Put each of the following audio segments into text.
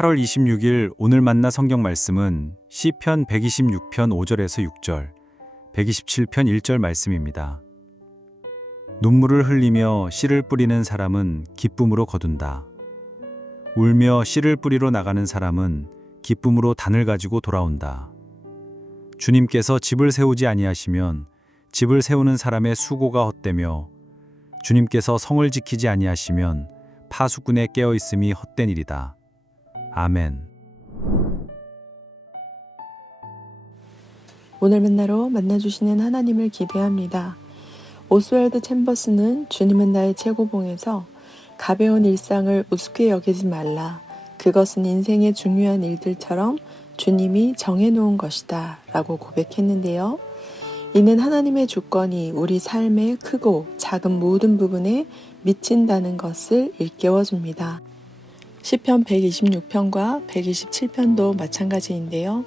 8월 26일 오늘 만나 성경 말씀은 시편 126편 5절에서 6절, 127편 1절 말씀입니다. 눈물을 흘리며 씨를 뿌리는 사람은 기쁨으로 거둔다. 울며 씨를 뿌리러 나가는 사람은 기쁨으로 단을 가지고 돌아온다. 주님께서 집을 세우지 아니하시면 집을 세우는 사람의 수고가 헛되며 주님께서 성을 지키지 아니하시면 파수꾼의 깨어있음이 헛된 일이다. 아멘. 오늘 만나러 만나주시는 하나님을 기대합니다. 오스왈드 챔버스는 주님은 나의 최고봉에서 가벼운 일상을 우습게 여기지 말라. 그것은 인생의 중요한 일들처럼 주님이 정해놓은 것이다 라고 고백했는데요. 이는 하나님의 주권이 우리 삶의 크고 작은 모든 부분에 미친다는 것을 일깨워줍니다. 시편 126편과 127편도 마찬가지인데요.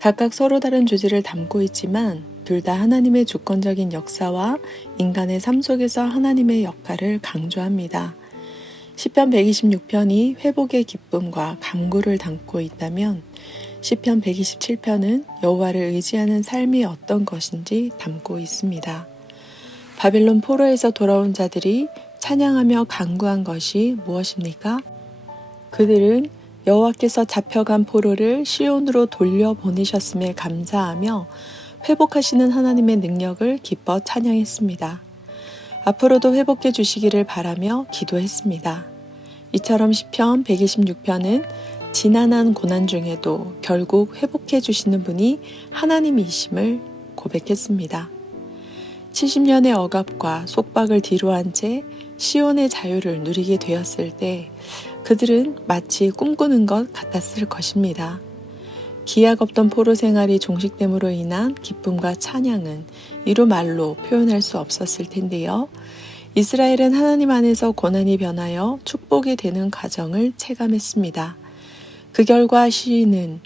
각각 서로 다른 주제를 담고 있지만 둘 다 하나님의 주권적인 역사와 인간의 삶 속에서 하나님의 역할을 강조합니다. 시편 126편이 회복의 기쁨과 강구를 담고 있다면 시편 127편은 여호와를 의지하는 삶이 어떤 것인지 담고 있습니다. 바빌론 포로에서 돌아온 자들이 찬양하며 강구한 것이 무엇입니까? 그들은 여호와께서 잡혀간 포로를 시온으로 돌려보내셨음에 감사하며 회복하시는 하나님의 능력을 기뻐 찬양했습니다. 앞으로도 회복해 주시기를 바라며 기도했습니다. 이처럼 시편 126편은 지난한 고난 중에도 결국 회복해 주시는 분이 하나님이심을 고백했습니다. 70년의 억압과 속박을 뒤로한 채 시온의 자유를 누리게 되었을 때 그들은 마치 꿈꾸는 것 같았을 것입니다. 기약 없던 포로 생활이 종식됨으로 인한 기쁨과 찬양은 이루 말로 표현할 수 없었을 텐데요. 이스라엘은 하나님 안에서 고난이 변하여 축복이 되는 과정을 체감했습니다. 그 결과 시인은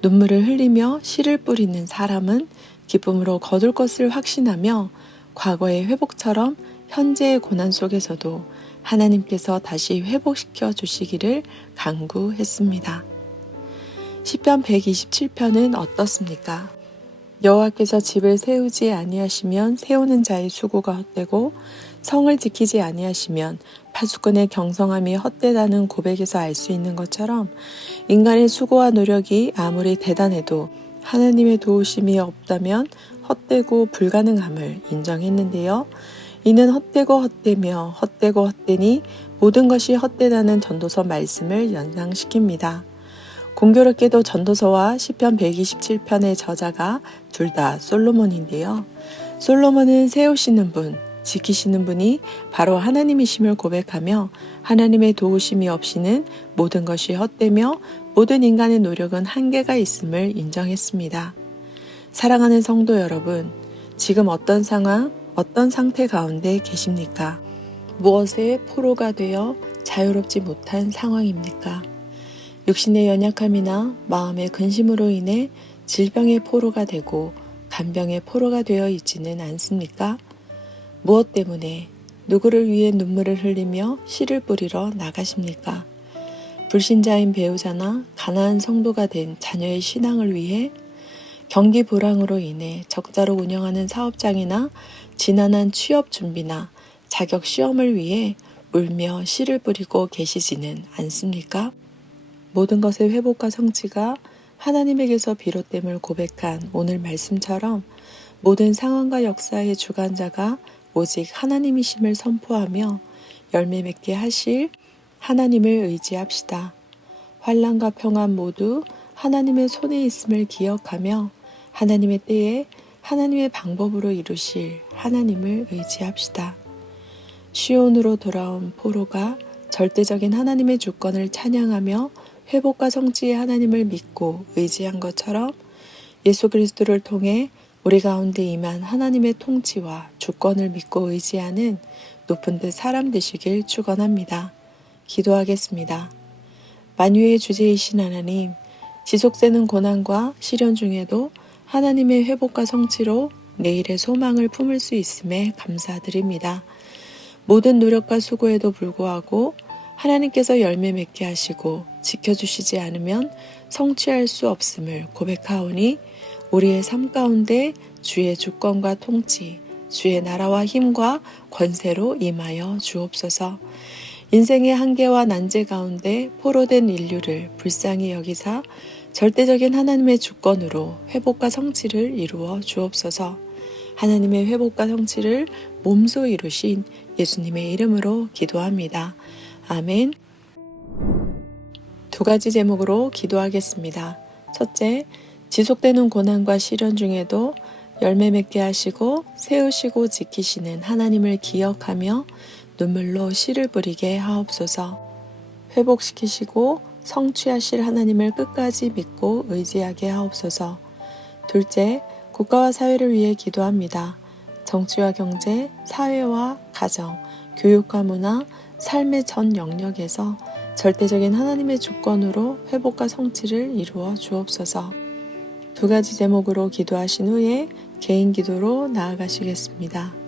눈물을 흘리며 씨를 뿌리는 사람은 기쁨으로 거둘 것을 확신하며 과거의 회복처럼 현재의 고난 속에서도 하나님께서 다시 회복시켜 주시기를 간구했습니다. 시편 127편은 어떻습니까? 여호와께서 집을 세우지 아니하시면 세우는 자의 수고가 헛되고 성을 지키지 아니하시면 파수꾼의 경성함이 헛되다는 고백에서 알 수 있는 것처럼 인간의 수고와 노력이 아무리 대단해도 하나님의 도우심이 없다면 헛되고 불가능함을 인정했는데요. 이는 헛되고 헛되며 헛되고 헛되니 모든 것이 헛되다는 전도서 말씀을 연상시킵니다. 공교롭게도 전도서와 시편 127편의 저자가 둘 다 솔로몬인데요. 솔로몬은 세우시는 분, 지키시는 분이 바로 하나님이심을 고백하며 하나님의 도우심이 없이는 모든 것이 헛되며 모든 인간의 노력은 한계가 있음을 인정했습니다. 사랑하는 성도 여러분, 지금 어떤 상황, 어떤 상태 가운데 계십니까? 무엇에 포로가 되어 자유롭지 못한 상황입니까? 육신의 연약함이나 마음의 근심으로 인해 질병의 포로가 되고 간병의 포로가 되어 있지는 않습니까? 무엇 때문에 누구를 위해 눈물을 흘리며 씨를 뿌리러 나가십니까? 불신자인 배우자나 가난한 성도가 된 자녀의 신앙을 위해 경기 불황으로 인해 적자로 운영하는 사업장이나 지난한 취업 준비나 자격 시험을 위해 울며 씨를 뿌리고 계시지는 않습니까? 모든 것의 회복과 성취가 하나님에게서 비롯됨을 고백한 오늘 말씀처럼 모든 상황과 역사의 주관자가 오직 하나님이심을 선포하며 열매 맺게 하실 하나님을 의지합시다. 환난과 평안 모두 하나님의 손에 있음을 기억하며 하나님의 때에 하나님의 방법으로 이루실 하나님을 의지합시다. 시온으로 돌아온 포로가 절대적인 하나님의 주권을 찬양하며 회복과 성취의 하나님을 믿고 의지한 것처럼 예수 그리스도를 통해 우리 가운데 임한 하나님의 통치와 주권을 믿고 의지하는 높은 듯 사람 되시길 축원합니다. 기도하겠습니다. 만유의 주제이신 하나님, 지속되는 고난과 시련 중에도 하나님의 회복과 성취로 내일의 소망을 품을 수 있음에 감사드립니다. 모든 노력과 수고에도 불구하고 하나님께서 열매 맺게 하시고 지켜주시지 않으면 성취할 수 없음을 고백하오니 우리의 삶 가운데 주의 주권과 통치, 주의 나라와 힘과 권세로 임하여 주옵소서. 인생의 한계와 난제 가운데 포로된 인류를 불쌍히 여기사 절대적인 하나님의 주권으로 회복과 성취를 이루어 주옵소서. 하나님의 회복과 성취를 몸소 이루신 예수님의 이름으로 기도합니다. 아멘. 두 가지 제목으로 기도하겠습니다. 첫째, 지속되는 고난과 시련 중에도 열매 맺게 하시고 세우시고 지키시는 하나님을 기억하며 눈물로 씨를 뿌리게 하옵소서. 회복시키시고 성취하실 하나님을 끝까지 믿고 의지하게 하옵소서. 둘째, 국가와 사회를 위해 기도합니다. 정치와 경제, 사회와 가정, 교육과 문화, 삶의 전 영역에서 절대적인 하나님의 주권으로 회복과 성취를 이루어 주옵소서. 두 가지 제목으로 기도하신 후에 개인 기도로 나아가시겠습니다.